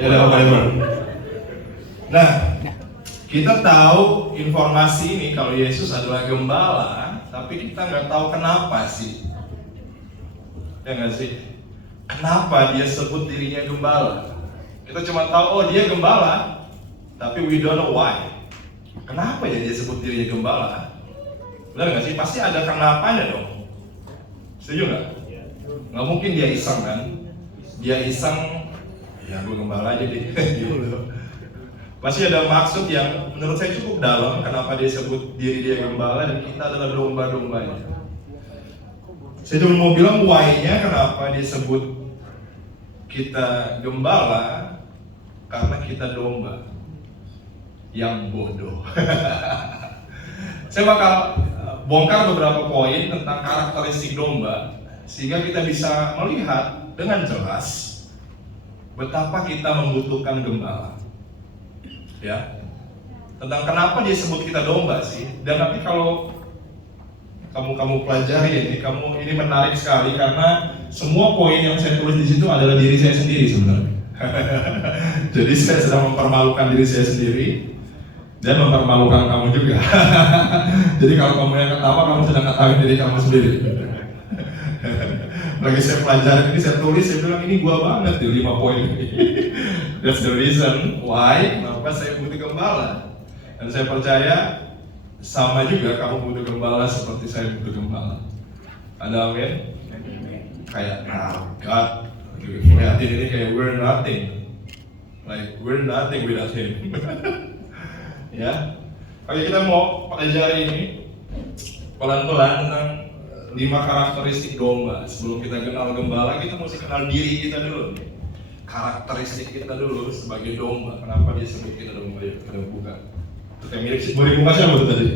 Ya udah whatever. Nah, kita tahu informasi ini kalau Yesus adalah gembala, tapi kita nggak tahu kenapa sih. Ya nggak sih? Kenapa dia sebut dirinya gembala? Kita cuma tahu, oh dia gembala, tapi we don't know why. Kenapa ya dia sebut dirinya gembala? Benar nggak sih? Pasti ada kenapanya dong. Setuju nggak? Nggak mungkin dia iseng kan? Dia iseng, ya gue gembala aja deh. Pasti ada maksud yang menurut saya cukup dalam kenapa dia sebut diri dia gembala dan kita adalah domba-dombanya. Saya cuma mau bilang why-nya kenapa dia sebut kita gembala, karena kita domba yang bodoh. Saya bakal bongkar beberapa poin tentang karakteristik domba sehingga kita bisa melihat dengan jelas betapa kita membutuhkan gembala. Ya, tentang kenapa dia sebut kita domba sih. Dan nanti kalau kamu pelajari ini menarik sekali karena semua poin yang saya tulis di situ adalah diri saya sendiri sebenarnya. Jadi saya sedang mempermalukan diri saya sendiri dan mempermalukan kamu juga. Jadi kalau kamu yang ketawa, kamu sedang ngetawain diri kamu sendiri. Lagi saya pelajari ini, saya tulis, saya bilang ini gua banget di 5 poin ini. That's the reason why kenapa saya butuh gembala. Dan saya percaya sama juga kamu butuh gembala seperti saya butuh gembala. Ada amin? Kayak God, lihatin ini kayak we're nothing. Like we're nothing without him. Ya. Oke, kita mau pelajari ini pelan-pelan tentang 5 karakteristik domba. Sebelum kita kenal gembala, kita mesti kenal diri kita dulu. Karakteristik kita dulu sebagai domba. Kenapa dia sebut kita domba? Ya, kita buka. Kayak mirip sih, boleh buka siapa tuh tadi?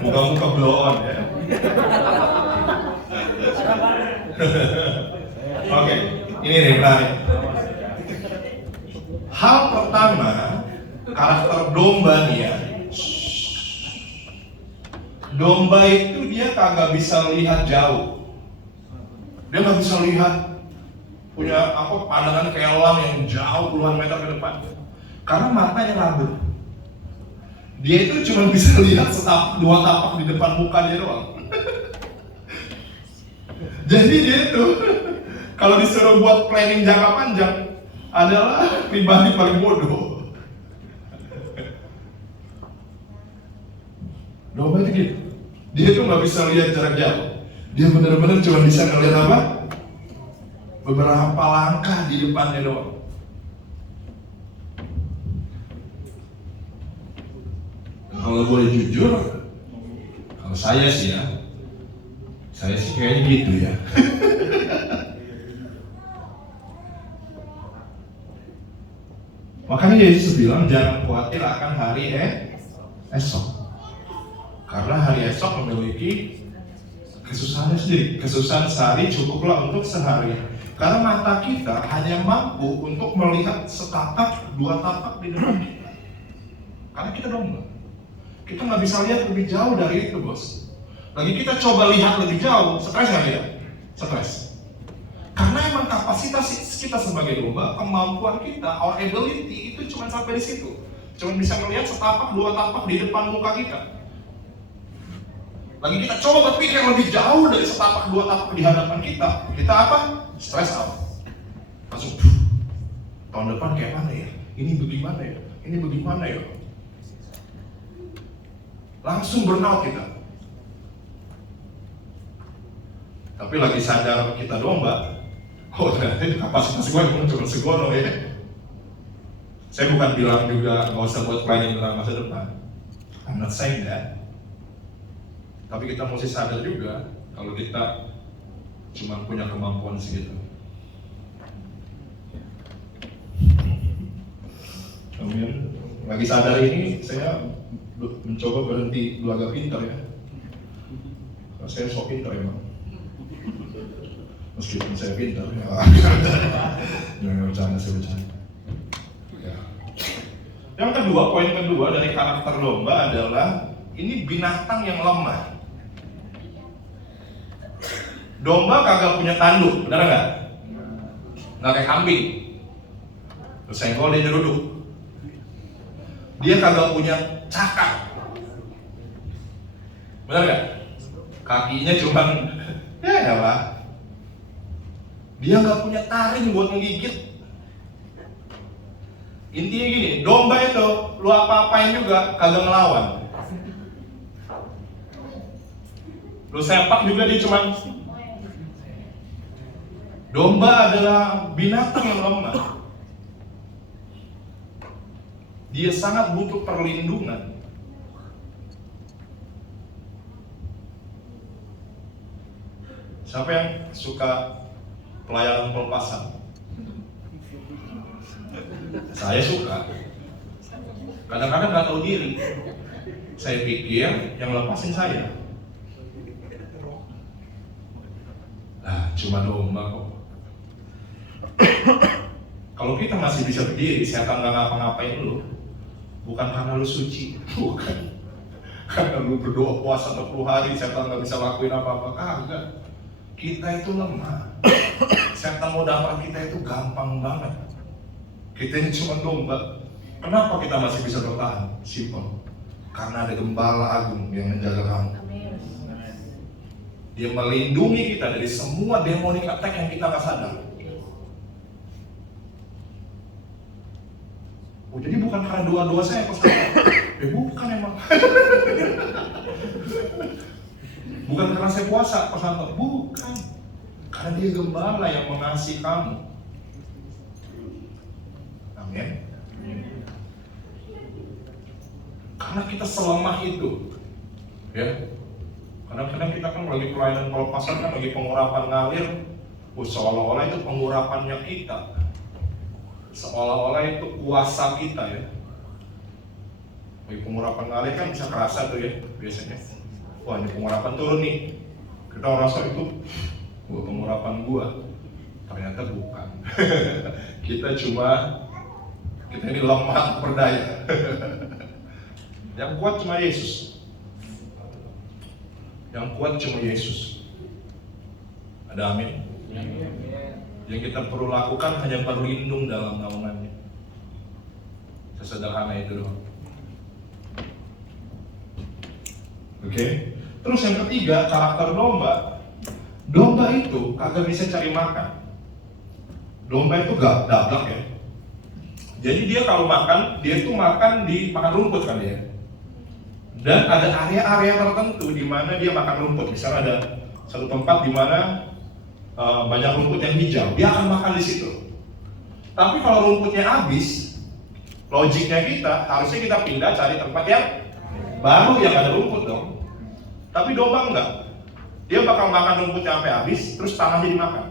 Muka-muka blow on ya. Oke, ini nih menarik. Hal pertama, karakter domba nih ya. Domba itu dia kagak bisa lihat jauh. Dia nggak bisa lihat punya pandangan kayak elang yang jauh puluhan meter ke depan. Karena matanya rabun. Dia itu cuma bisa lihat 2 tapak di depan muka dia doang. Jadi dia itu kalau disuruh buat planning jangka panjang adalah pribadi paling bodoh. Domba itu gitu. Dia tuh nggak bisa lihat jarak jauh. Dia benar-benar cuma bisa ngelihat apa? Beberapa langkah di depannya doang. Kalau boleh jujur, kalau saya sih kayaknya gitu ya. Makanya Yesus bilang jangan khawatir akan hari esok. Karena hari esok memiliki kesusahannya sendiri. Kesusahan sehari cukuplah untuk sehari. Karena mata kita hanya mampu untuk melihat setapak 2 tapak di depan kita. Karena kita domba. Kita nggak bisa lihat lebih jauh dari itu, bos. Lagi kita coba lihat lebih jauh, stres nggak ya? Stres. Karena emang kapasitas kita sebagai domba, kemampuan kita, our ability itu cuma sampai di situ. Cuma bisa melihat setapak 2 tapak di depan muka kita. Lagi kita coba berpikir lebih jauh dari setapak 2 tapak di hadapan kita apa? Stres apa? Langsung, tahun depan kayak mana ya? Ini bagaimana ya? Ini bagaimana ya? Langsung burnout kita. Tapi lagi sadar kita domba, oh ternyata kapasitas gue cuma segono ya. Saya bukan bilang juga nggak usah buat planning tentang masa depan. I'm not saying that. Tapi kita mesti sadar juga kalau kita cuma punya kemampuan segitu. Amin. Lagi sadar ini saya mencoba berhenti belaga pintar ya. Karena saya sok pintar emang. Meskipun saya pintar ya. Jangan bercanda, saya bercanda. Ya. Yang kedua, poin kedua dari karakter domba adalah ini binatang yang lemah. Domba kagak punya tanduk, benar nggak? nggak kayak kambing. Terus senggol dia duduk. Dia kagak punya cakar. Benar nggak? Kakinya cuman ya Pak. Dia nggak punya taring buat menggigit. Intinya gini, domba itu lu apa-apain juga kagak ngelawan. Lu sepak juga dia cuman. Domba adalah binatang yang lemah. Dia sangat butuh perlindungan. Siapa yang suka pelayanan pelepasan? Saya suka. Kadang-kadang nggak tahu diri. Saya pikir yang lepasin saya. Nah, cuma domba kok. Kalau kita masih bisa berdiri, setan nggak ngapa-ngapain lu. Bukan karena lu suci, bukan. Karena lu berdoa puasa 40 hari, setan nggak bisa lakuin apa-apa. Kagak. Kita itu lemah. Setan mau dapat kita itu gampang banget. Kita ini cuma domba. Kenapa kita masih bisa bertahan? Simple. Karena ada gembala agung yang menjaga kamu. Dia melindungi kita dari semua demonic attack yang kita nggak sadar. Oh, jadi bukan karena doa-doa saya pas bukan emang. Bukan karena saya puasa pas bukan. Karena dia gembala yang mengasihi kamu. Amin. Karena kita selemah itu, ya. Karena kita kan lagi pelayanan pelepasan kan lagi pengurapan ngalir, seolah-olah itu pengurapannya kita, seolah-olah itu kuasa kita ya. Lagi pengurapan ngalir kan bisa kerasa tuh ya biasanya. Wah ini pengurapan turun nih, kita rasa itu, wah pengurapan gua, ternyata bukan. Kita ini lemah berdaya. Yang kuat cuma Yesus. Yang kuat cuma Yesus. Ada amin? Yang kita perlu lakukan hanya berlindung dalam naungannya. Sesederhana itu doang. Oke. Terus yang ketiga, karakter domba. Domba itu kagak bisa cari makan. Domba itu gak dablak ya. Jadi dia kalau makan, dia tuh makan rumput kan dia. Dan ada area-area tertentu di mana dia makan rumput. Misalnya ada satu tempat di mana banyak rumput yang hijau, dia akan makan di situ. Tapi kalau rumputnya habis, logiknya harusnya kita pindah cari tempat yang baru yang ada rumput dong. Tapi domba enggak. Dia bakal makan rumputnya sampai habis, terus tanahnya dimakan.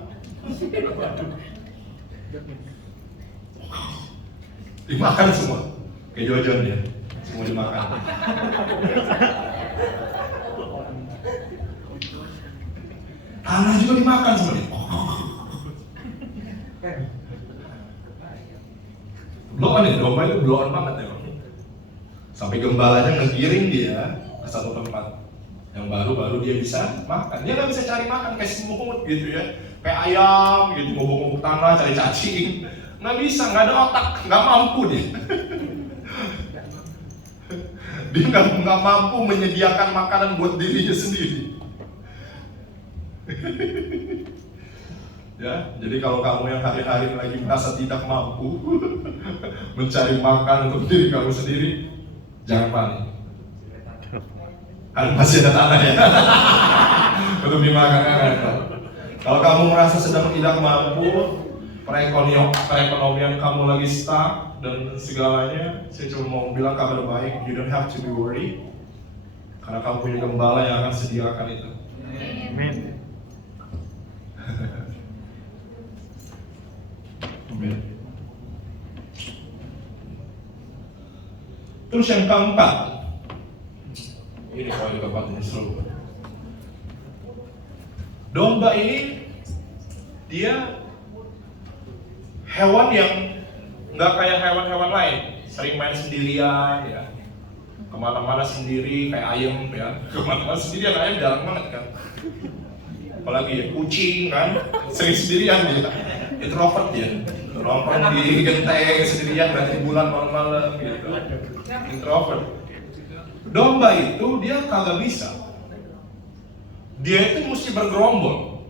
Dimakan semua. Kayak Jojon dia. Semua dimakan. Tanah juga dimakan semua dia. Blow-on ya, domba itu blow-on banget ya. Sampai gembalanya ngegiring dia ke satu tempat yang baru dia bisa makan. Dia nggak bisa cari makan kayak semut gitu ya, kayak ayam gitu ngobok-ngobok tanah cari cacing. Nggak bisa, nggak ada otak, nggak mampu dia. Dia nggak mampu menyediakan makanan buat dirinya sendiri. Ya, jadi kalau kamu yang hari-hari lagi merasa tidak mampu mencari makan untuk diri kamu sendiri, jangan panik. Masih ada tanah ya untuk dimakan. Kalau kamu merasa sedang tidak mampu, perekonomian kamu lagi stuck dan segalanya, saya cuma mau bilang kabar baik, you don't have to be worried, karena kamu punya gembala yang akan sediakan itu. Amin. Amin. Terus yang keempat, ini poin keempat ini seru. Domba ini dia hewan yang nggak kayak hewan-hewan lain, sering main sendirian ya, kemana-mana sendiri kayak ayam ya, kemana-mana sendirian. Ayam jarang banget kan, apalagi ya kucing kan, sering sendirian dia. introvert ya, nongkrong di genteng sendirian berarti bulan malam-malam gitu. Introvert. Domba itu dia kagak bisa. Dia itu mesti bergerombol.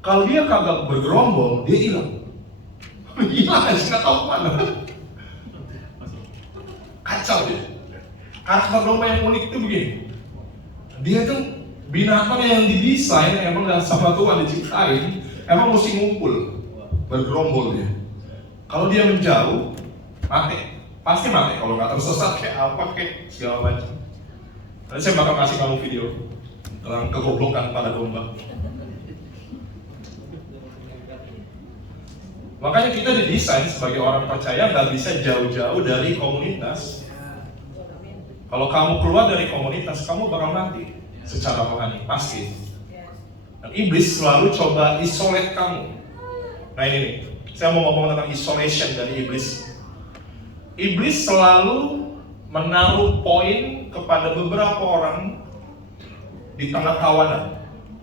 Kalau dia kagak bergerombol, dia hilang. Hilang aja nggak tahu mana. Kacau dia. Karakter domba yang unik itu begini. Dia tuh binatang yang didesain emang sama Tuhan diciptain, emang mesti ngumpul, bergerombol dia. Kalau dia menjauh, mati, pasti mati. Kalau nggak tersesat kayak apa kayak segala macam. Nanti saya bakal kasih kamu video tentang kegoblokan pada domba. Makanya kita didesain sebagai orang percaya nggak bisa jauh-jauh dari komunitas. Kalau kamu keluar dari komunitas, kamu bakal mati secara rohani, pasti. Dan iblis selalu coba isolate kamu. Nah ini nih, saya mau ngomong tentang isolation dari iblis. Iblis selalu menaruh poin kepada beberapa orang di tengah kawanan.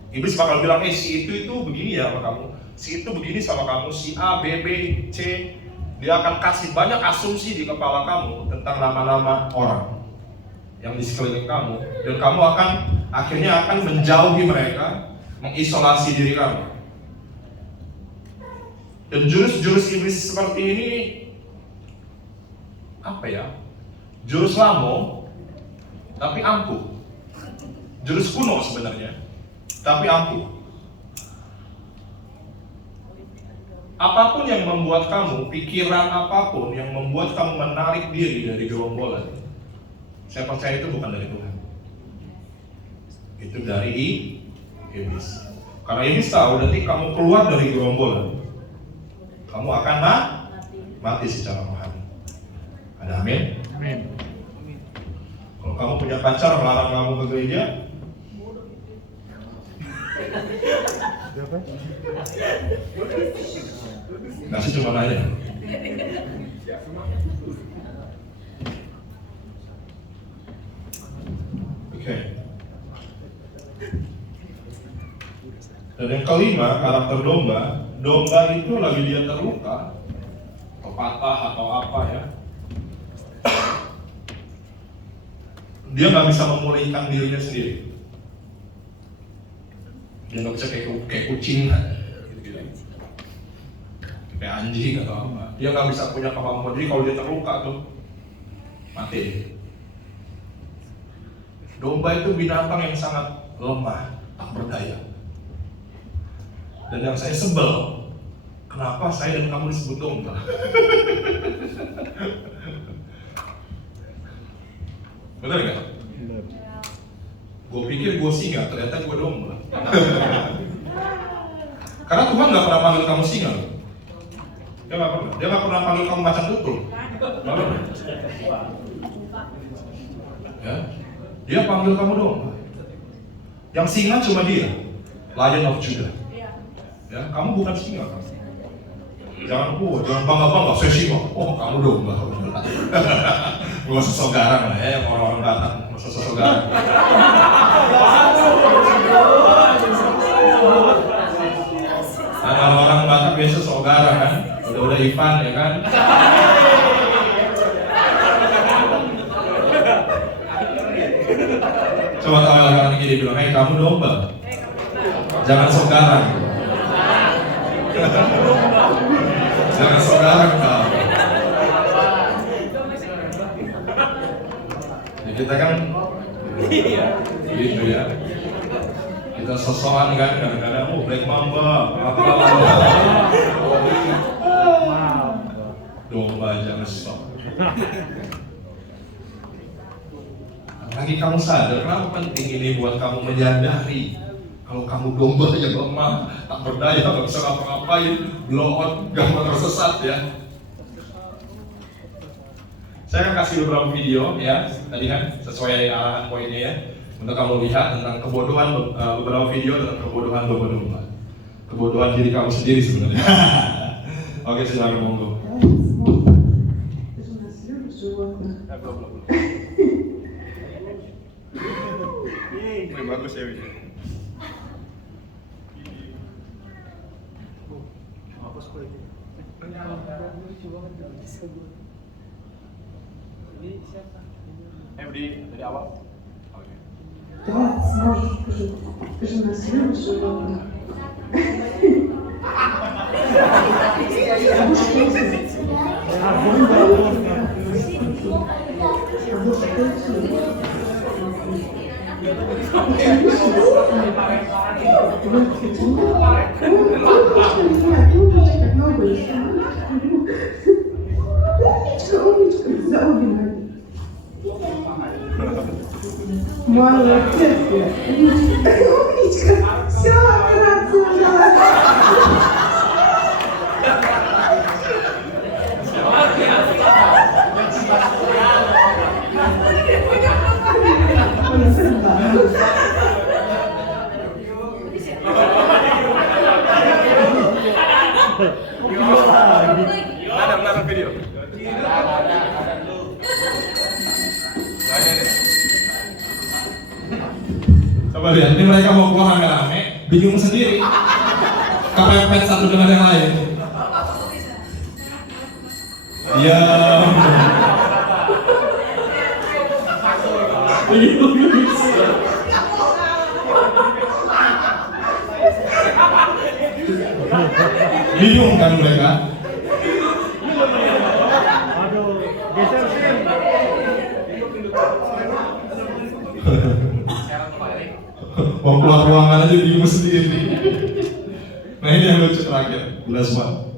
Iblis bakal bilang, si itu begini ya sama kamu, si itu begini sama kamu, si A, B, B, C. Dia akan kasih banyak asumsi di kepala kamu tentang nama-nama orang yang di sekeliling kamu, dan kamu akhirnya akan menjauhi mereka, mengisolasi diri kamu. Dan jurus-jurus iblis seperti ini apa ya? Jurus lamo, tapi ampuh. Jurus kuno sebenarnya, tapi ampuh. Apapun yang membuat kamu, pikiran apapun yang membuat kamu menarik diri dari gerombolan, saya percaya itu bukan dari Tuhan. Itu dari iblis. Karena iblis tahu nanti kamu keluar dari gerombolan, kamu akan mati secara rohani. Ada amin? Amin. Kalau kamu punya pacar melarang kamu ke gereja, ngasih cuma nanya. Oke. Dan yang kelima, karakter domba. Domba itu lagi dia terluka, atau patah atau apa ya, dia nggak bisa memulihkan dirinya sendiri. Dia nggak bisa kayak kucing, gitu. Kayak anjing atau apa. Dia nggak bisa punya kemampuan. Jadi kalau dia terluka tuh mati. Domba itu binatang yang sangat lemah, tak berdaya. Dan yang saya sebel, kenapa saya dan kamu disebut domba? Benar nggak? Gue pikir gue singa, ternyata gue domba. Karena Tuhan nggak pernah panggil kamu singa. Dia nggak pernah. Dia nggak pernah panggil kamu macan tutul. Nggak pernah. Ya, dia panggil kamu domba. Yang singa cuma dia, Lion of Judah. Ya, kamu bukan singa kan? Jangan bangga-bangga, saya singa. Oh, kamu domba. Gak usah sok garang lah ya, orang-orang Batak. Gak usah sok garang. Nah, kalau orang Batak biasa sok garang kan? Udah Ivan ya kan? Coba tahu orang gini bilang, hey kamu domba. Jangan sok garang. Jangan sok garang kamu. Ya, kita kan gitu ya. Kita sosokan kan kadang-kadang Black Mamba, apa domba jangan sok. Lagi kamu sadar kenapa penting ini buat kamu menyadari kalau kamu domba yang lemah, tak berdaya, tak bisa ngapa-ngapain, blow out, gampang tersesat ya. Saya akan kasih beberapa video ya, tadi kan sesuai arahan poinnya ya, untuk kamu lihat tentang kebodohan, beberapa video tentang kebodohan domba-domba, kebodohan diri kamu sendiri sebenarnya. Oke, silakan monggo. Bagus ya. Dari awal. Да, сможешь жить. Ты же нас любишь, Бога. Умничка, за обе ноги. Молодец, умничка. Все, операция удалась. Ada video. Coba lihat, ini mereka mau keluar rame-rame, bingung sendiri. Kepepet satu dengan yang lain. Diam. Bingung kan mereka? Geser sih. Mau keluar ruangan aja bingung sendiri. Nah ini yang lucu terakhir, last one.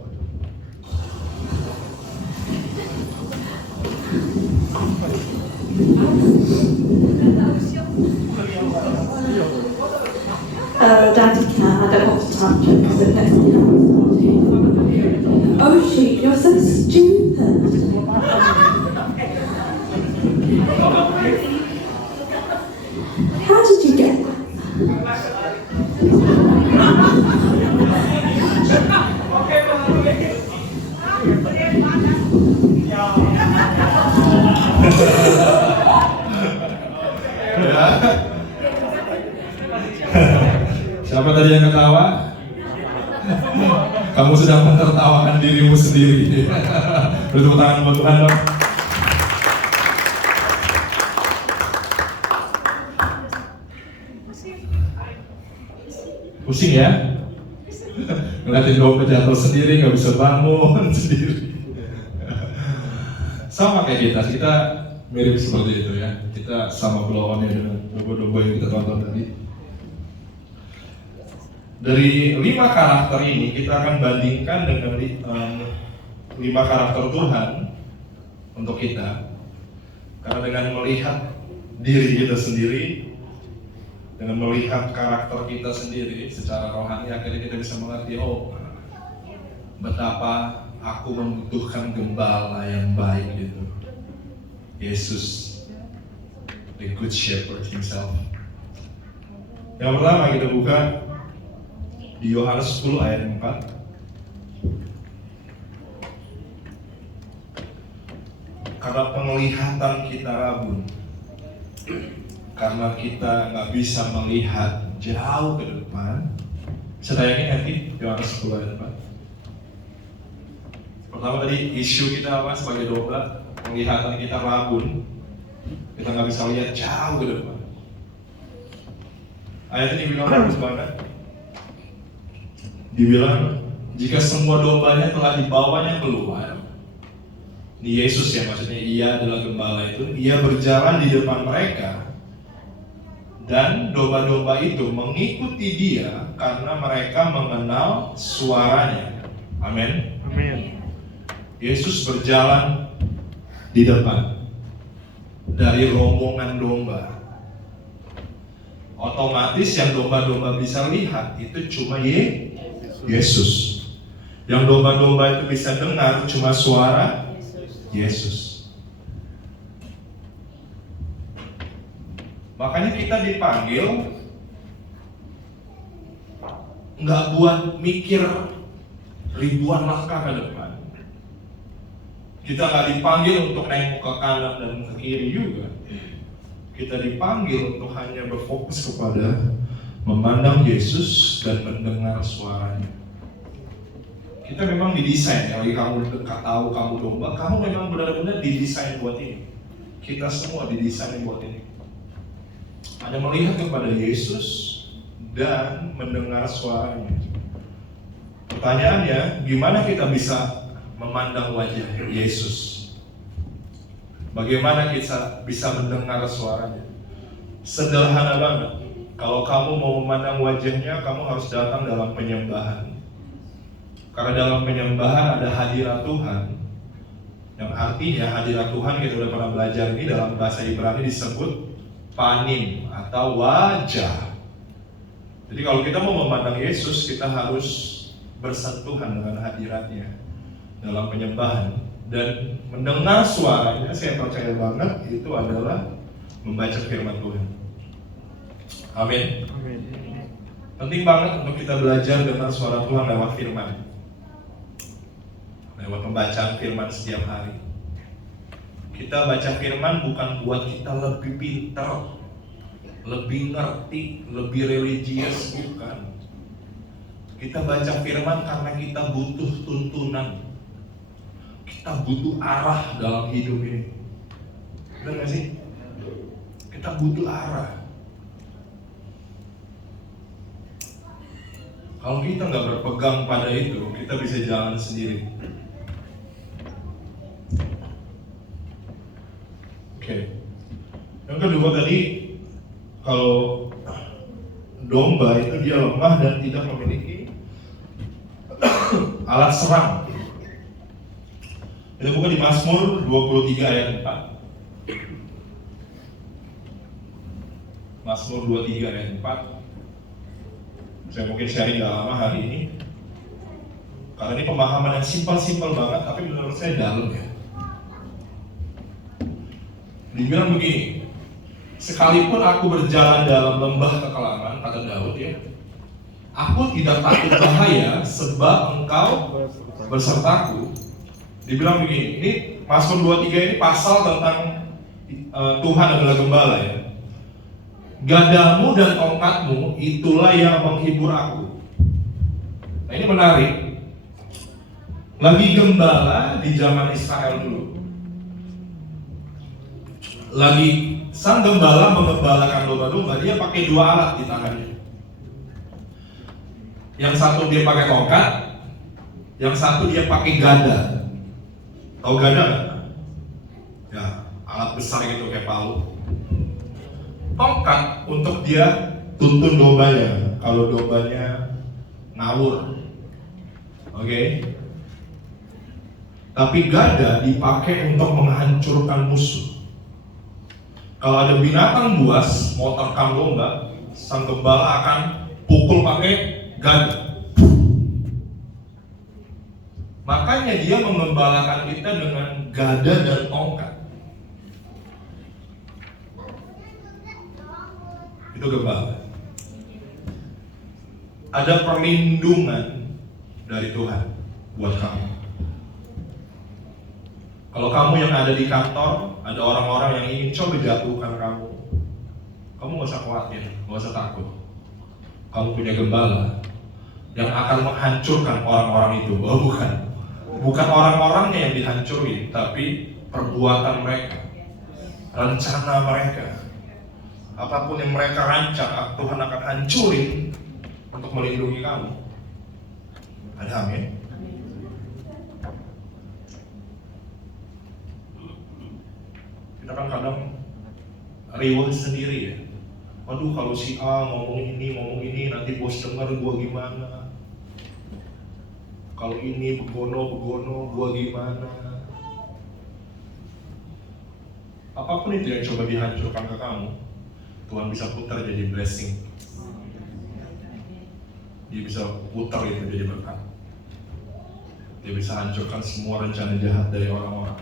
Daddy can, I don't want to touch it because it gets me out. Oh sheep, you're so stupid. How did you get that? Ya. Siapa tadi yang ketawa? Kamu sedang mentertawakan dirimu sendiri. Bertepuk tangan buat Tuhan dong. Pusing ya? Ngeliatin domba jatuh sendiri, nggak bisa bangun sendiri. Sama kayak kita mirip seperti itu ya. Kita sama pelawannya dengan domba-domba yang kita tonton tadi. Dari 5 karakter ini kita akan bandingkan dengan 5 karakter Tuhan untuk kita. Karena dengan melihat diri kita sendiri, dengan melihat karakter kita sendiri secara rohani, akhirnya kita bisa mengerti, oh betapa aku membutuhkan gembala yang baik gitu. Yesus, the good shepherd himself. Yang pertama kita buka di Yohanes 10 ayat 4. Karena penglihatan kita rabun, karena kita nggak bisa melihat jauh ke depan. Bisa tayangin nanti Yohanes 10 ayat 4. Pertama tadi isu kita apa sebagai domba, penglihatan kita rabun, kita nggak bisa lihat jauh ke depan. Ayat ini bilang bagus banget. Dibilang jika semua dombanya telah dibawanya keluar, ini Yesus ya, maksudnya ia adalah gembala itu, ia berjalan di depan mereka dan domba-domba itu mengikuti dia karena mereka mengenal suaranya. Amin. Amin. Yesus berjalan di depan dari rombongan domba. Otomatis yang domba-domba bisa lihat itu cuma Yesus. Yang domba-domba itu bisa dengar cuma suara Yesus. Makanya kita dipanggil nggak buat mikir ribuan langkah ke depan. Kita nggak dipanggil untuk nengok ke kanan dan ke kiri juga. Kita dipanggil untuk hanya berfokus kepada memandang Yesus dan mendengar suaranya. Kita memang didesain, lagi kamu tahu kamu domba, kamu memang benar-benar didesain buat ini. Kita semua didesain buat ini. Hanya melihat kepada Yesus dan mendengar suaranya. Pertanyaannya, gimana kita bisa memandang wajah Yesus? Bagaimana kita bisa mendengar suaranya? Sederhana banget. Kalau kamu mau memandang wajahnya, kamu harus datang dalam penyembahan. Karena dalam penyembahan ada hadirat Tuhan. Yang artinya hadirat Tuhan, kita udah pernah belajar ini, dalam bahasa Ibrani disebut panim atau wajah. Jadi kalau kita mau memandang Yesus, kita harus bersentuhan dengan hadiratnya dalam penyembahan. Dan mendengar suaranya, saya percaya banget itu adalah membaca firman Tuhan. Amin. Penting banget untuk kita belajar dengar suara Tuhan lewat firman, lewat pembacaan firman setiap hari. Kita baca firman bukan buat kita lebih pintar, lebih ngerti, lebih religius, bukan. Kita baca firman karena kita butuh tuntunan. Kita butuh arah dalam hidup ini. Benar gak sih? Kita butuh arah. Kalau kita nggak berpegang pada itu, kita bisa jalan sendiri. Oke. Yang kedua tadi, kalau domba itu dia lemah dan tidak memiliki alat serang. Kita buka di Mazmur 23 ayat 4. Mazmur 23 ayat 4. Saya mungkin sharing gak lama hari ini, karena ini pemahaman yang simpel-simpel banget, tapi menurut saya dalam ya. Dibilang begini, sekalipun aku berjalan dalam lembah kekelaman, kata Daud ya, aku tidak takut bahaya sebab engkau bersertaku. Dibilang begini, ini Mazmur 23 ini pasal tentang Tuhan adalah gembala ya. Gadamu dan tongkatmu itulah yang menghibur aku. Nah ini menarik. Lagi gembala di zaman Israel dulu. Lagi sang gembala mengembalakan domba-domba, dia pakai dua alat di tangannya. Yang satu dia pakai tongkat, yang satu dia pakai gada. Tahu gada nggak? Ya, alat besar gitu kayak palu. Tongkat untuk dia tuntun dombanya kalau dombanya ngawur. Oke. Tapi gada dipakai untuk menghancurkan musuh. Kalau ada binatang buas mau terkam domba, sang gembala akan pukul pakai gada. Makanya dia mengembalakan kita dengan gada dan tongkat. Itu gembala. Ada perlindungan dari Tuhan buat kamu. Kalau kamu yang ada di kantor, ada orang-orang yang ingin coba jatuhkan kamu, kamu gak usah khawatir, gak usah takut. Kamu punya gembala yang akan menghancurkan orang-orang itu. Oh bukan orang-orangnya yang dihancurin, tapi perbuatan mereka, rencana mereka. Apapun yang mereka rancang, Tuhan akan hancurin untuk melindungi kamu. Ada amin? Kita kan kadang reward sendiri ya. Aduh kalau si A ngomong ini, nanti bos dengar gua gimana. Kalau ini begono, gua gimana. Apapun itu yang coba dihancurkan ke kamu, Tuhan bisa putar jadi blessing. Dia bisa putar itu jadi berkat. Dia bisa hancurkan semua rencana jahat dari orang-orang.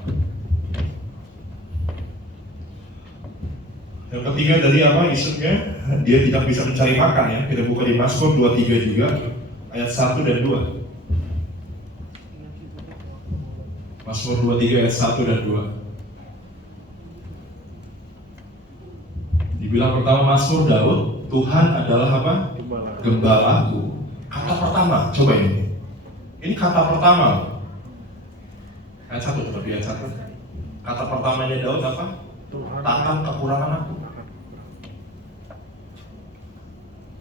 Yang ketiga tadi apa isunya? Dia tidak bisa mencari makan ya. Kita buka di Mazmur 23 juga ayat 1 dan 2. Mazmur 23 ayat 1 dan 2. Dibilang pertama Mazmur Daud, Tuhan adalah apa? Gembalaku. Kata pertama, coba ini. Ini kata pertama. Ayat 1 tetap ayat 1. Kata pertamanya Daud apa? Takkan kekurangan aku.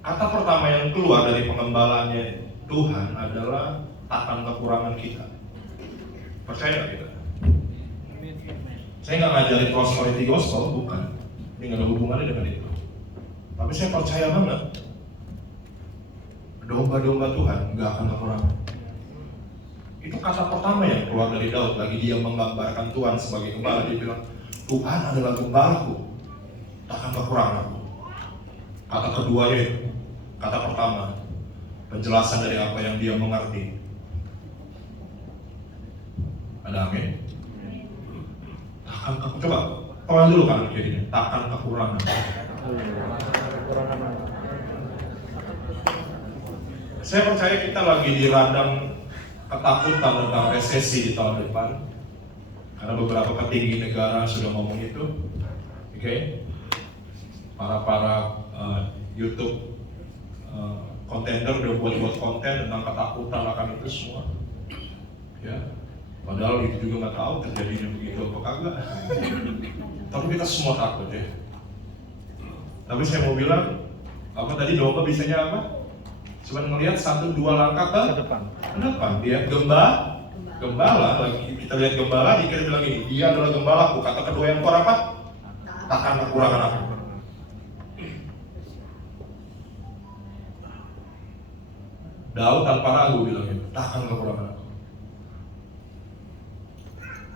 Kata pertama yang keluar dari pengembalanya Tuhan adalah takkan kekurangan kita. Percaya nggak kita? Saya nggak ngajarin prosperity gospel, bukan. Ini nggak ada hubungannya dengan itu. Tapi saya percaya banget, domba-domba Tuhan nggak akan kekurangan. Itu kata pertama yang keluar dari Daud. Lagi dia menggambarkan Tuhan sebagai gembala, dia bilang, Tuhan adalah gembalaku, takkan kekurangan aku. Kata keduanya itu, kata pertama, penjelasan dari apa yang dia mengerti. Ada amin? Takkan kekurangan. Coba, kawan dulu kan kirinya. Takkan kekurangan. Saya percaya kita lagi di radang ketakutan tentang resesi di tahun depan. Karena beberapa petinggi negara sudah ngomong itu. Oke? Para YouTube kontender udah buat konten tentang ketakutan akan itu semua. Ya. Padahal itu juga nggak tahu terjadinya begitu apa kagak. Tapi kita semua takut ya. Tapi saya mau bilang, apa tadi domba bisanya apa? Cuma ngelihat 1-2 langkah ke depan. Dia gembala. Lagi kita lihat gembala, dia bilang ini, dia adalah gembalaku. Kata kedua yang keluar apa? Takkan kekurangan aku. Daud tanpa ragu bilang itu, takkan kekurangan aku.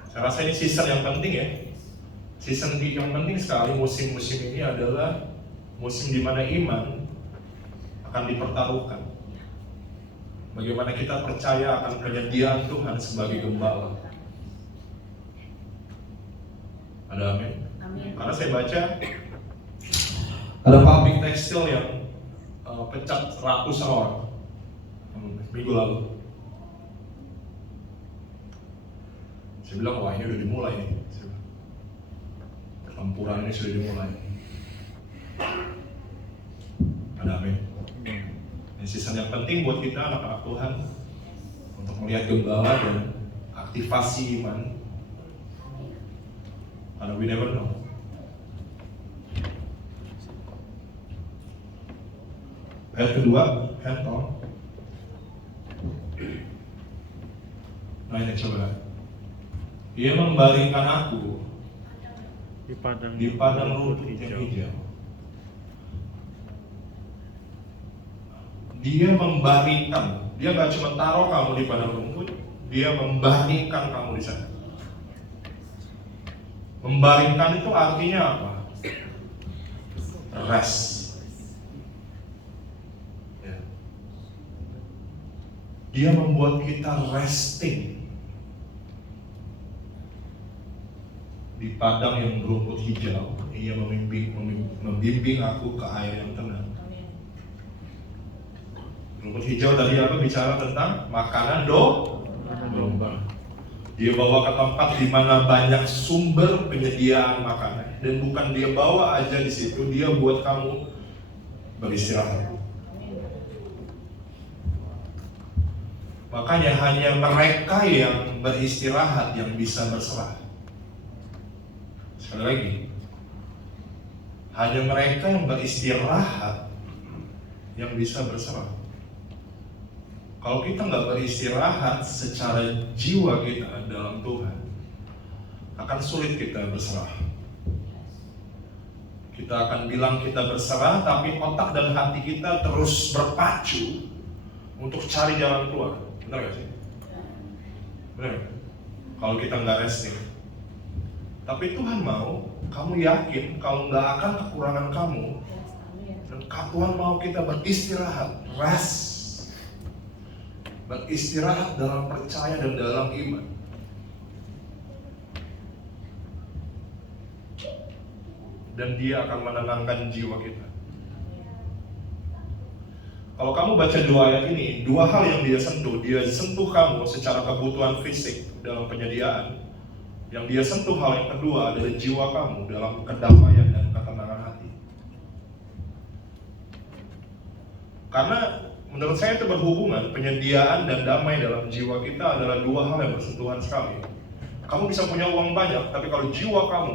Saya rasa ini season yang penting ya. Season yang penting sekali musim-musim ini adalah musim di mana iman akan dipertaruhkan. Bagaimana kita percaya akan penyediaan Tuhan sebagai gembala. Ada amin? Amin. Karena saya baca ada pabrik tekstil yang pecat ratusan orang minggu lalu. Saya bilang, wah ini udah dimulai nih. Pertempuran ini sudah dimulai. Ada amin. Ini season yang penting buat kita anak-anak Tuhan untuk melihat gembala dan aktivasi iman. Karena we never know. Ayat kedua, hand on. Nah ini coba. Dia membaringkan aku di padang rumput yang hijau. Dia membaringkan. Dia nggak cuma taruh kamu di padang rumput, dia membaringkan kamu di sana. Membaringkan itu artinya apa? Rest. Ya. Dia membuat kita resting di padang yang berumput hijau. Ia membimbing aku ke air yang tenang. Rumput hijau tadi apa? Bicara tentang makanan domba. Dia bawa ke tempat di mana banyak sumber penyediaan makanan, dan bukan dia bawa aja di situ, dia buat kamu beristirahat. Makanya hanya mereka yang beristirahat yang bisa berserah. Sekali lagi, hanya mereka yang beristirahat yang bisa berserah. Kalau kita nggak beristirahat secara jiwa kita dalam Tuhan, akan sulit kita berserah. Kita akan bilang kita berserah, tapi otak dan hati kita terus berpacu untuk cari jalan keluar. Benar gak sih? Benar. Kalau kita nggak resting. Tapi Tuhan mau, kamu yakin kalau nggak akan kekurangan kamu. Dan Tuhan mau kita beristirahat, rest. Beristirahat dalam percaya dan dalam iman. Dan dia akan menenangkan jiwa kita. Kalau kamu baca dua ayat ini, dua hal yang dia sentuh kamu secara kebutuhan fisik dalam penyediaan. Yang dia sentuh hal yang kedua adalah jiwa kamu dalam kedamaian dan ketenangan hati. Karena menurut saya itu berhubungan. Penyediaan dan damai dalam jiwa kita adalah dua hal yang bersentuhan sekali. Kamu bisa punya uang banyak, tapi kalau jiwa kamu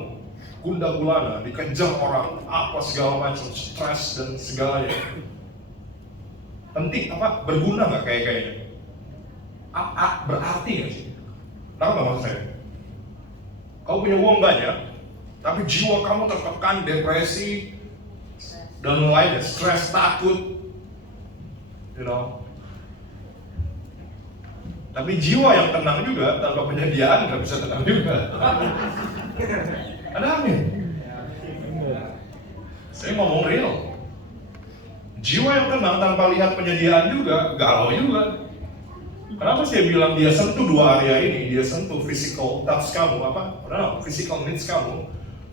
gundah gulana, dikejar orang, apa segala macam, stres dan segalanya, penting apa? Berguna nggak kayaknya? Berarti nggak sih? Tahu nggak maksud saya? Kau punya uang banyak, tapi jiwa kamu tertekan, depresi dan lainnya, stres, takut, Tapi jiwa yang tenang juga tanpa penyediaan nggak bisa tenang juga. Ada amin. Saya ngomong real. Jiwa yang tenang tanpa lihat penyediaan juga galau juga. Kenapa saya bilang dia sentuh dua area ini? Dia sentuh physical touch kamu, physical needs kamu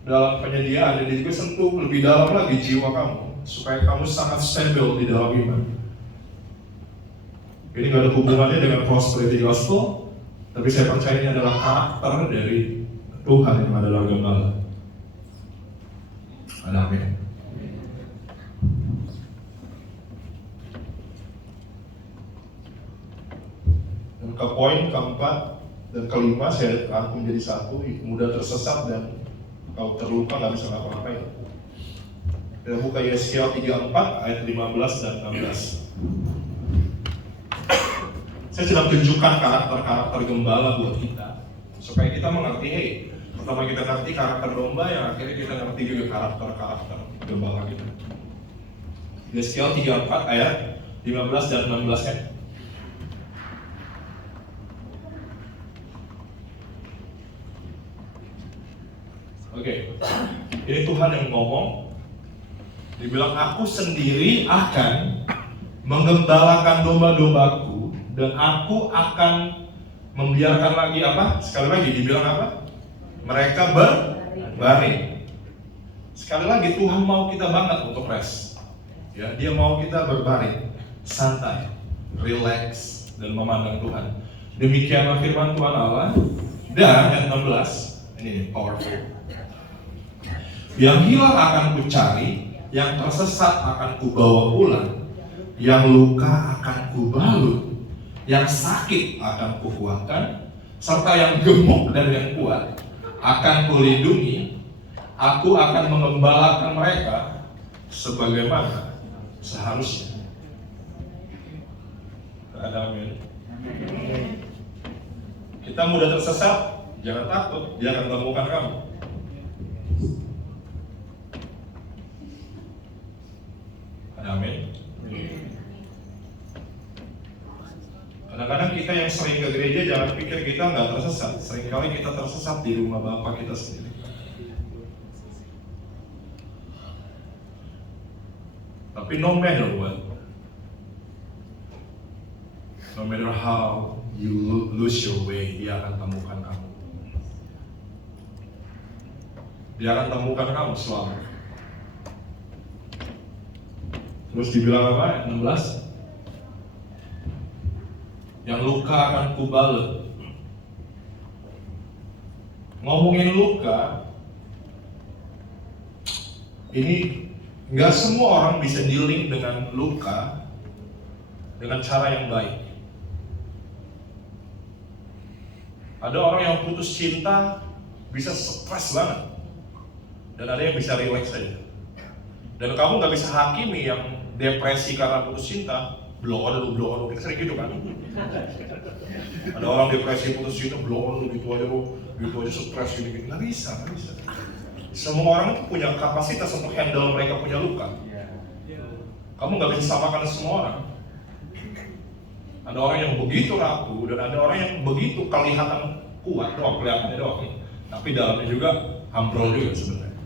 dalam penyediaan, dan dia juga sentuh lebih dalam lagi jiwa kamu supaya kamu sangat stabil di dalam iman. Ini gak ada hubungannya dengan prosperity gospel, tapi saya percaya ini adalah karakter dari Tuhan yang adalah gembala. Ada amin. Dan ke poin keempat dan kelima saya rangkum jadi satu, mudah tersesat dan kau terluka gak bisa ngapa-ngapain. Kita buka Yesaya 34 ayat 15 dan 16. Saya sedang tunjukkan karakter-karakter gembala buat kita, supaya kita mengerti, pertama kita ngerti karakter domba, yang akhirnya kita ngerti juga karakter-karakter gembala kita. Yesaya 34 ayat 15 dan 16 kan? Oke, ini Tuhan yang ngomong. Dibilang, aku sendiri akan menggembalakan domba-dombaku, dan aku akan membiarkan lagi apa? Sekali lagi dibilang apa? Mereka berbaring. Sekali lagi Tuhan mau kita banget untuk rest. Ya, Dia mau kita berbaring, santai, relax, dan memandang Tuhan. Demikianlah firman Tuhan Allah. Dan ayat 16, ini powerful. Yang hilang akan kucari, yang tersesat akan kubawa pulang, yang luka akan kubalut, yang sakit akan kukuatkan, serta yang gemuk dan yang kuat akan kulindungi. Aku akan mengembalakan mereka sebagaimana seharusnya. Ada amin. Kita mudah tersesat, jangan takut, Dia akan temukan kamu. Ada amin. Kadang-kadang kita yang sering ke gereja jangan pikir kita nggak tersesat. Seringkali kita tersesat di rumah Bapa kita sendiri. Tapi no matter what, no matter how you lose your way, Dia akan temukan kamu. Dia akan temukan kamu selalu. Terus dibilang apa? 16. Yang luka akan kubalut. Ngomongin luka, ini nggak semua orang bisa dealing dengan luka dengan cara yang baik. Ada orang yang putus cinta bisa stres banget, dan ada yang bisa relax saja. Dan kamu nggak bisa hakimi yang depresi karena putus cinta. Blow on lu, kita sering gitu kan? Ada orang depresi putus cinta, blow on lu, gitu aja stres gitu, nggak bisa. Semua orang itu punya kapasitas untuk handle mereka punya luka. Kamu nggak bisa samakan semua orang. Ada orang yang begitu rapuh, dan ada orang yang begitu kelihatan kuat doang, kelihatannya doang, tapi dalamnya juga ambrol juga sebenarnya.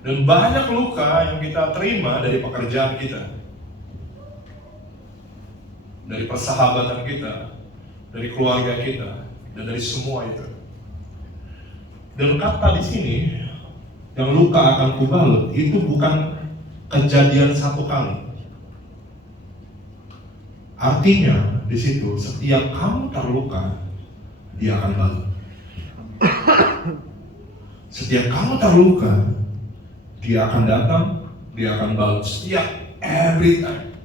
Dan banyak luka yang kita terima dari pekerjaan kita, dari persahabatan kita, dari keluarga kita, dan dari semua itu. Dan kata di sini, yang luka akan kubalut, itu bukan kejadian satu kali. Artinya di situ setiap kamu terluka, Dia akan balut. Setiap kamu terluka, Dia akan datang, dia akan balas. Every time.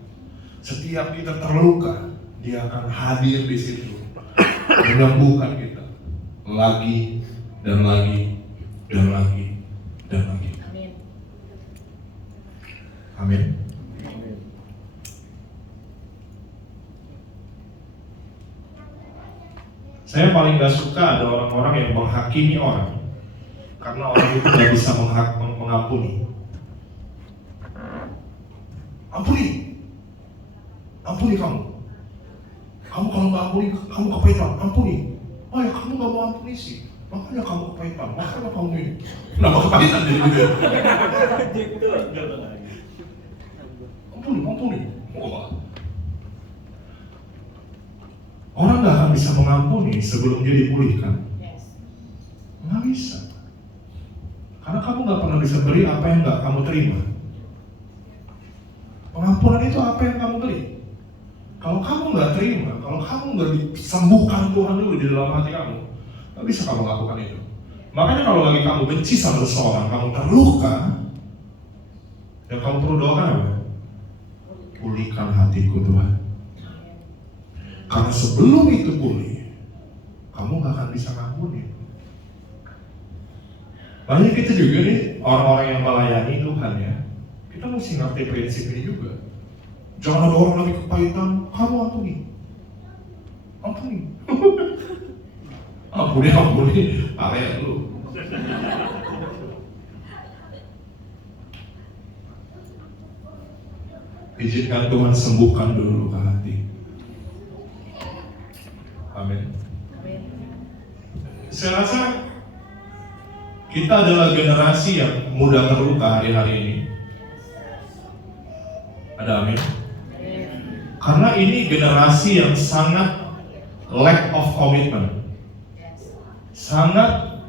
Setiap kita terluka, dia akan hadir di situ, menyembuhkan kita lagi dan lagi dan lagi dan lagi. Amin. Saya paling gak suka ada orang-orang yang menghakimi orang karena orang itu gak bisa mengampuni. Ampuni kamu. Kamu kalau nggak ampuni, kamu kepahitan. Ampuni. Oh ya, kamu nggak mau ampuni sih. Makanya kamu kepahitan. Makanya kamu ini. Kenapa kepahitan jadi gitu? Ampuni. Oh. Orang nggak akan bisa mengampuni sebelum dia dipulihkan. Nggak bisa. Karena kamu nggak pernah bisa beri apa yang nggak kamu terima. Pengampunan itu apa yang kamu beri. Kalau kamu nggak terima, kalau kamu nggak disembuhkan Tuhan dulu di dalam hati kamu, nggak bisa kamu lakukan itu. Makanya kalau lagi kamu benci sama seseorang, kamu terluka, yang kamu perlu doakan apa? Pulihkan hatiku Tuhan. Karena sebelum itu pulih, kamu nggak akan bisa ngampuni. Banyak kita juga nih orang-orang yang melayani Tuhan ya. Kita mesti ngerti prinsip ini juga. Jangan ada orang lagi kepahitan, kamu ampuni. Ampuni, area dulu. Izinkan Tuhan sembuhkan dulu luka hati. Amin. Saya rasa kita adalah generasi yang mudah terluka hari-hari ini. Ada amin? Karena ini generasi yang sangat lack of commitment. Sangat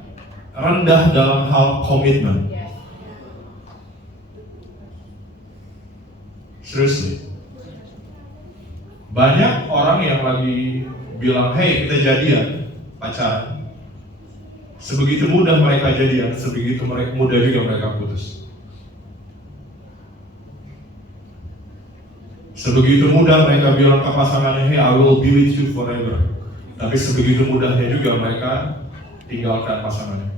rendah dalam hal komitmen. Seriously. Banyak orang yang lagi bilang, hey kita jadian, pacaran. Sebegitu mudah mereka jadian, sebegitu mudah juga mereka putus. Sebegitu mudah mereka bilang ke pasangannya, hey I will be with you forever. Tapi sebegitu mudahnya juga mereka tinggalkan pasangannya.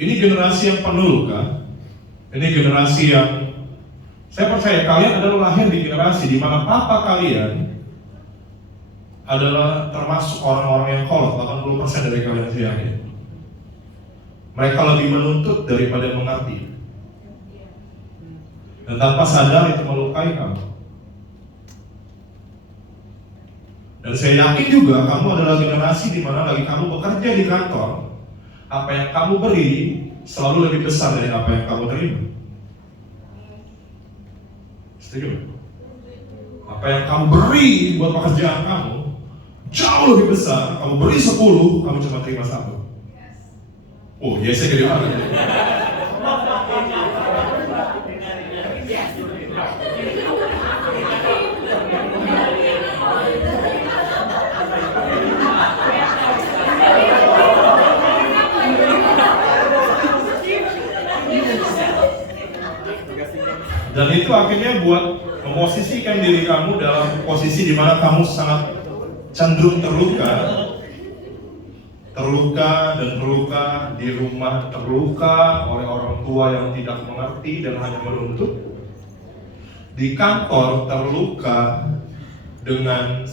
Ini generasi yang penuh kan? Ini generasi yang saya percaya kalian adalah lahir di generasi di mana papa kalian adalah termasuk orang-orang yang kolot. 80% dari kalian saya yakin. Mereka lebih menuntut daripada mengerti. Dan tanpa sadar itu melukai kamu. Dan saya yakin juga kamu adalah generasi di mana lagi kamu bekerja di kantor, apa yang kamu beri selalu lebih besar dari apa yang kamu terima. Setuju? Apa yang kamu beri buat pekerjaan kamu jauh lebih besar. Kamu beri 10, kamu cuma terima 1. Oh, yes, saya gede banget. Dan itu akhirnya buat memposisikan diri kamu dalam posisi di mana kamu sangat cenderung terluka di rumah, terluka oleh orang tua yang tidak mengerti dan hanya menuntut, di kantor terluka dengan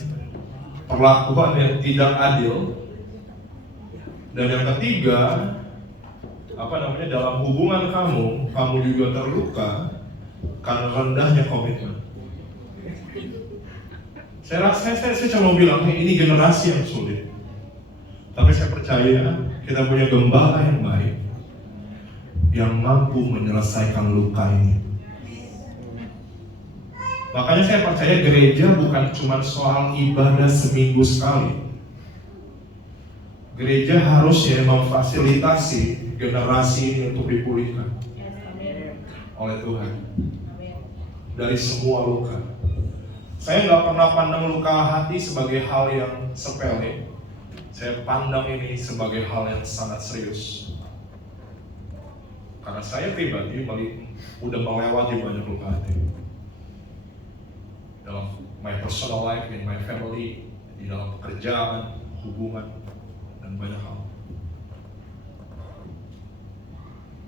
perlakuan yang tidak adil, dan yang ketiga dalam hubungan kamu juga terluka karena rendahnya komitmen. Saya cuma bilang, ini generasi yang sulit. Tapi saya percaya kita punya gembala yang baik, yang mampu menyelesaikan luka ini. Makanya saya percaya gereja bukan cuma soal ibadah seminggu sekali. Gereja harusnya memfasilitasi generasi ini untuk dipulihkan oleh Tuhan dari semua luka. Saya nggak pernah pandang luka hati sebagai hal yang sepele. Saya pandang ini sebagai hal yang sangat serius. Karena saya pribadi udah melewati banyak luka hati. Dalam my personal life, in my family, di dalam pekerjaan, hubungan, dan banyak hal.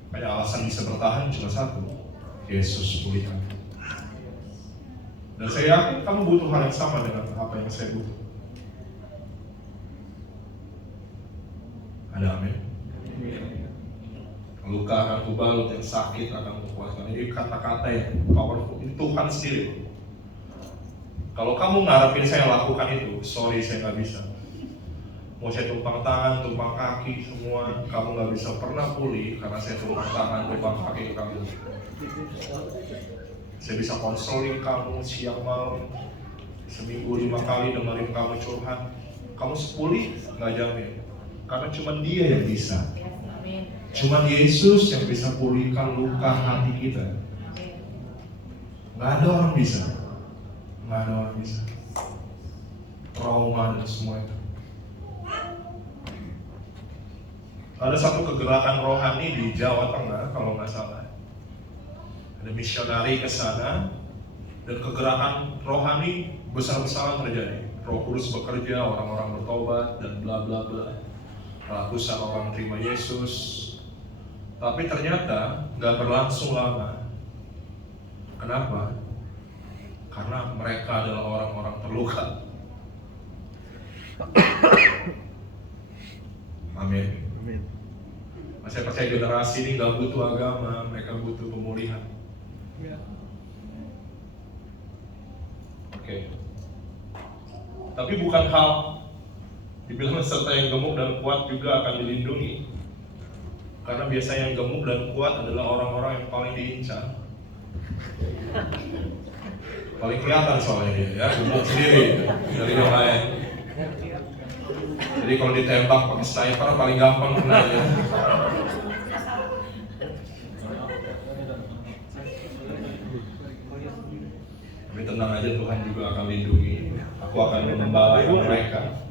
Banyak alasan bisa bertahan cuma satu, Yesus pulihkan. Dan saya yakin kamu butuh hal yang sama dengan apa yang saya butuh. Ada amin? Luka akan kubalut, yang sakit akan kukuatkan. Ini kata-kata yang powerful. Ini Tuhan sendiri. Kalau kamu ngarepin saya lakukan itu, sorry saya nggak bisa. Mau saya tumpang tangan, tumpang kaki, semua kamu nggak bisa pernah pulih karena saya tumpang tangan, tumpang kaki ke kamu. Saya bisa konseling kamu siang malam, seminggu 5 kali dengerin kamu curhat. Kamu sepulih nggak jamin, karena cuma Dia yang bisa. Cuma Yesus yang bisa pulihkan luka hati kita. Nggak ada orang bisa. Nggak ada orang bisa. Trauma dan semua itu. Ada satu kegerakan rohani di Jawa Tengah kalau nggak salah. Ada misionari ke sana dan kegerakan rohani besar-besaran terjadi. Roh Kudus bekerja, orang-orang bertobat dan bla bla bla. Ratusan orang terima Yesus. Tapi ternyata nggak berlangsung lama. Kenapa? Karena mereka adalah orang-orang terluka. Amin. Saya percaya generasi ini nggak butuh agama, mereka butuh pemulihan. Oke. Tapi bukan hal dibilang serta yang gemuk dan kuat juga akan dilindungi. Karena biasanya yang gemuk dan kuat adalah orang-orang yang paling diincar. Paling kelihatan soalnya dia, ya, gemuk sendiri dari yang lain. Jadi kalau ditembak pakai sniper paling gampang kenanya. Tapi tenang aja, Tuhan juga akan lindungi. Aku akan mengembala mereka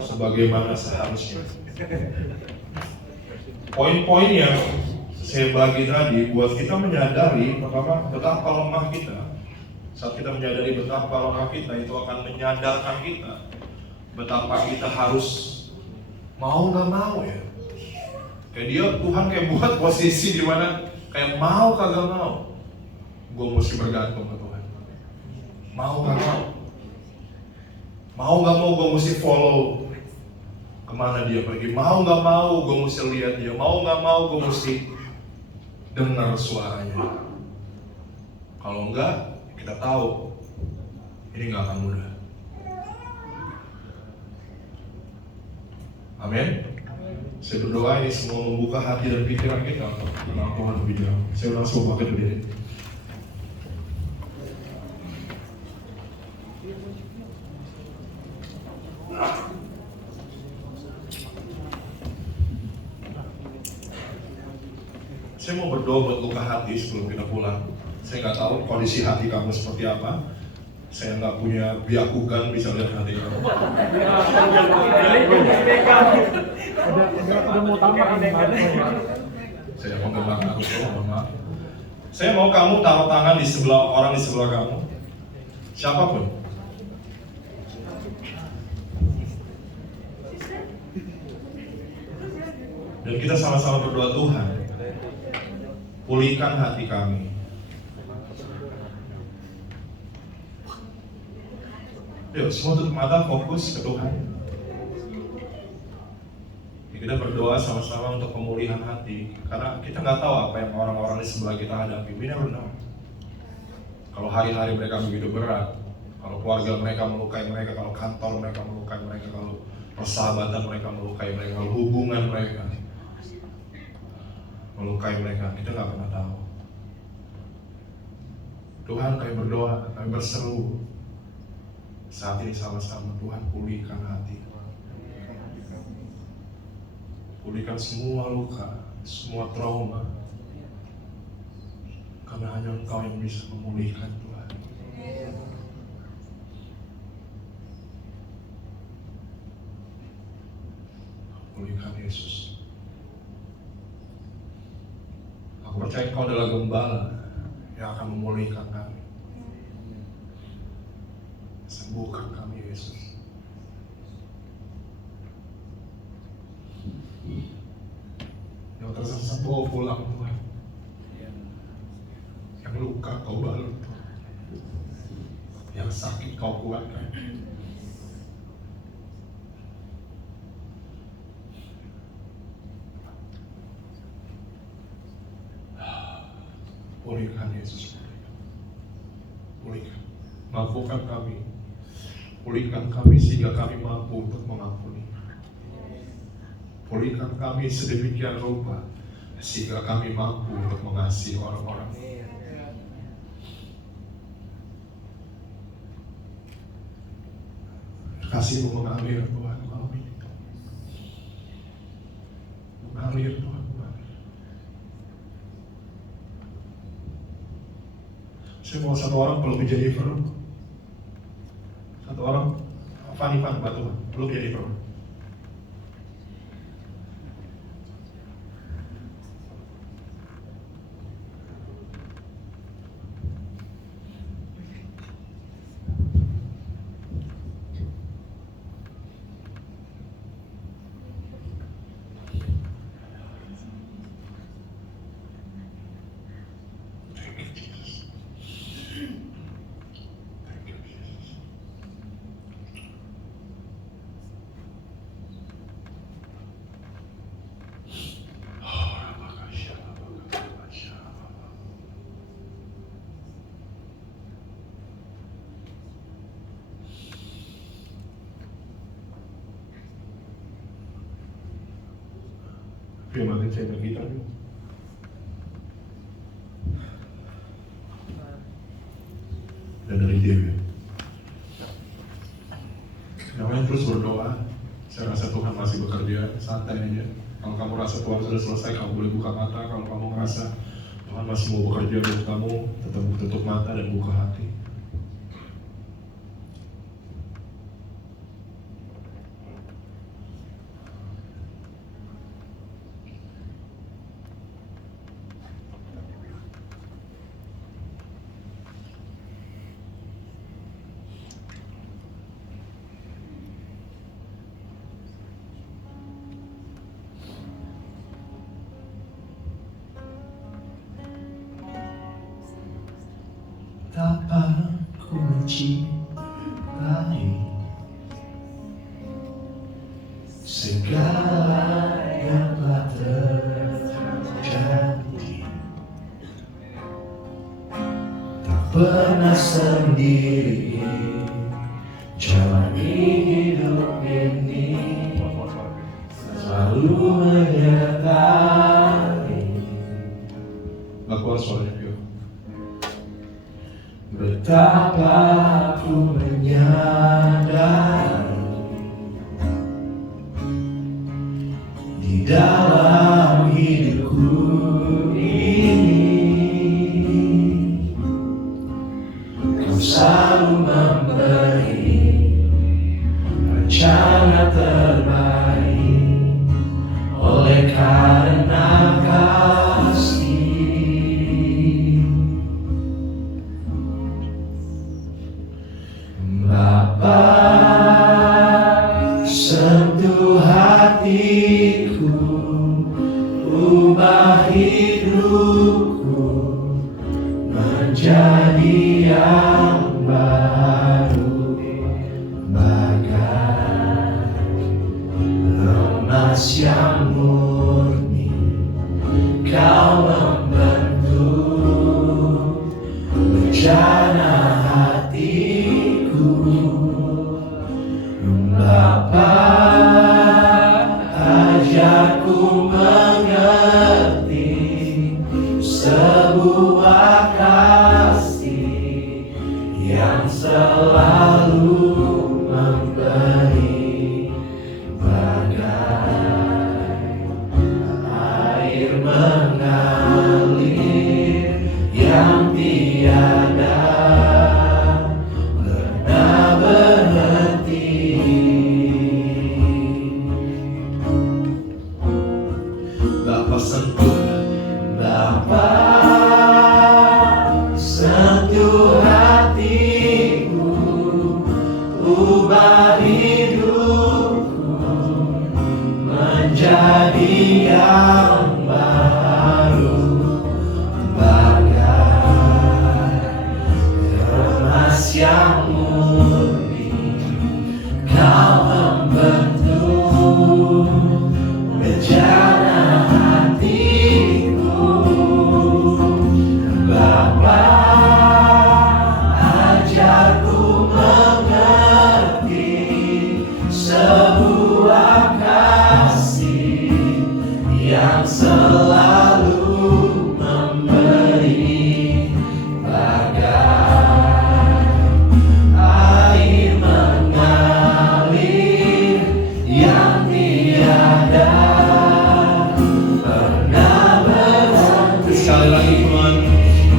sebagaimana seharusnya. Poin-poin yang saya bagi tadi buat kita menyadari betapa lemah kita. Saat kita menyadari betapa lemah kita, itu akan menyadarkan kita betapa kita harus mau nggak mau ya. Kayak dia, Tuhan kayak buat posisi di mana kayak mau kagak mau, gue mesti bergantung ke Tuhan. Mau nggak mau gue mesti follow kemana dia pergi. Mau nggak mau gue mesti lihat dia. Mau nggak mau gue mesti dengar suaranya. Kalau enggak, kita tahu ini nggak akan mudah. Amin. Saya berdoa ini semua membuka hati dan pikiran kita untuk kenal Tuhan lebih jauh. Saya langsung pakai berdiri. Saya mau berdoa buat luka hati sebelum kita pulang. Saya nggak tahu kondisi hati kamu seperti apa. Saya nggak punya biakugan bisa lihat hati kamu. Udah mau tambah ini. Saya mau ngebakar aku, mohon maaf. Saya mau kamu taruh tangan di sebelah orang di sebelah kamu, siapapun. Dan kita sama-sama berdoa, Tuhan, pulihkan hati kami. Yuk, semua tutup mata, fokus ke Tuhan. Kita berdoa sama-sama untuk pemulihan hati, karena kita nggak tahu apa yang orang-orang di sebelah kita hadapi. We never know. Kalau hari-hari mereka begitu berat, kalau keluarga mereka melukai mereka, kalau kantor mereka melukai mereka, kalau persahabatan mereka melukai mereka, kalau hubungan mereka melukai mereka, kita nggak pernah tahu. Tuhan, kami berdoa, kami berseru saat ini sama-sama, Tuhan pulihkan hati. Pulihkan semua luka, semua trauma. Karena hanya Engkau yang bisa memulihkan, Tuhan. Yesus. Aku percaya Engkau adalah gembala yang akan memulihkan kami. Sembuhkan kami, Yesus. Yang tersesat bawa pulang, Tuhan. Yang luka Kau balut, Tuhan. Yang sakit Kau kuatkan. Pulihkan, Yesus. Pulihkan. Mampukan kami. Pulihkan kami sehingga kami mampu untuk mengampuni. Pulihkan kami sedemikian rupa sehingga kami mampu untuk mengasihi orang-orang. Kasih-Mu mengalir, Tuhan, kami. Mengalir, Tuhan. Saya mau satu orang peluk Jennifer, satu orang Fanny Batu peluk Jennifer. Firman saya main gitar dulu. Dan dari Dewi. Namanya terus berdoa. Saya rasa Tuhan masih bekerja, santai aja. Kalau kamu rasa Tuhan sudah selesai, kamu boleh buka mata. Kalau kamu merasa Tuhan masih mau bekerja untuk kamu, tetap tutup mata dan buka hati. Betapa ku mencintai segala yang telah terjadi. Tak pernah sendiri jalani hidup ini, selalu menyertai. Lakukan suaranya. Betapa aku menyadari di dalam hidupku ini, Kau selalu memberi rencana terbaik oleh karena kasih. Bapa, sentuh hatiku, ubah hidupku menjadi yang baru, bagai emas yang murni. Kau membentuk rencana hatiku. Bapa, ajarku mengerti sebuah kasih yang selalu memberi, bagai air mengalir yang tiada pernah berhenti.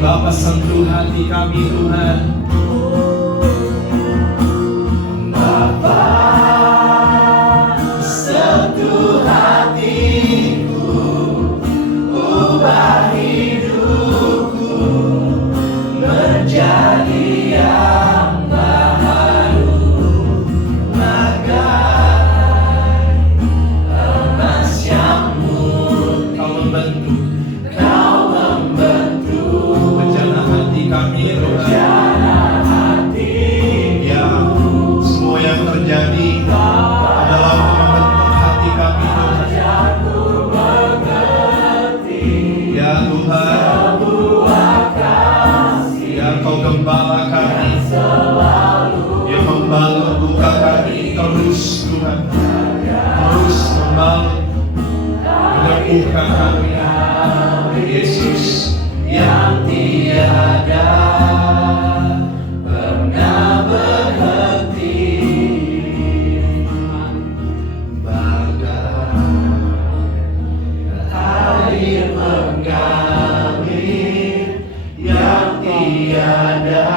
Bapa sentuh hati kami Tuhan. Bapa sentuh hatiku, ubah hidupku menjadi yang baru, bagai emas yang murni. Kau membentuk bejana hati kami, bejana hati. Ya, semua yang terjadi adalah membentuk hati kami, Tuhan. Ya Tuhan, ya Kau gembala kami, yang membalut luka kami terus Tuhan, terus membalut, menyembuhkan kami. Yesus yang tiada pernah berhenti, bagai air mengalir yang tiada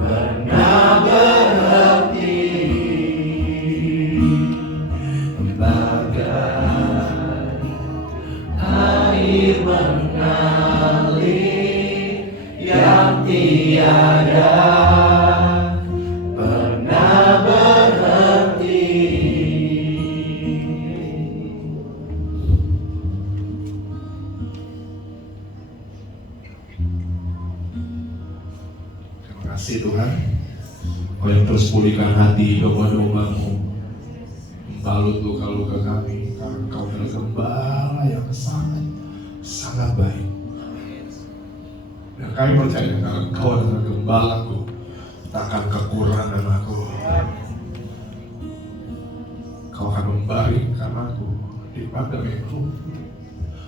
pernah berhenti, bagai air mengalir yang tiada pernah berhenti. Terima kasih Tuhan, Kau yang terus pulihkan hati domba-domba-Mu, membalut luka-luka kami, karena Kau adalah gembala yang sangat baik. Dan kami percaya karena Kau adalah gembalaku, takkan kekurangan aku. Kau akan membaringkan aku di padang yang rumput,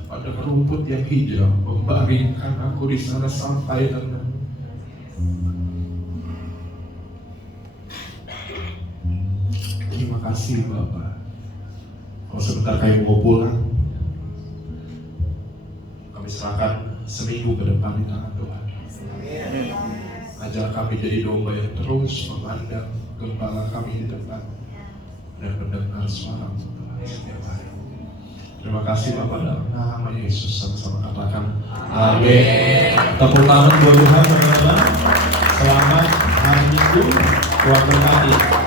pada rumput yang hijau, membaringkan aku di sana sampai tenang. Terima kasih Bapa. Kalau sebentar kami mau pulang, kami serahkan seminggu ke depan di tangan Tuhan. Ajar kami jadi domba yang terus memandang gembala kami di depan dan mendengar suara Tuhan setiap hari. Terima kasih Bapa, dalam nama Yesus sama-sama katakan amin. Tepuk tangan buat Tuhan teman-teman. Selamat hari Minggu, Tuhan berkati.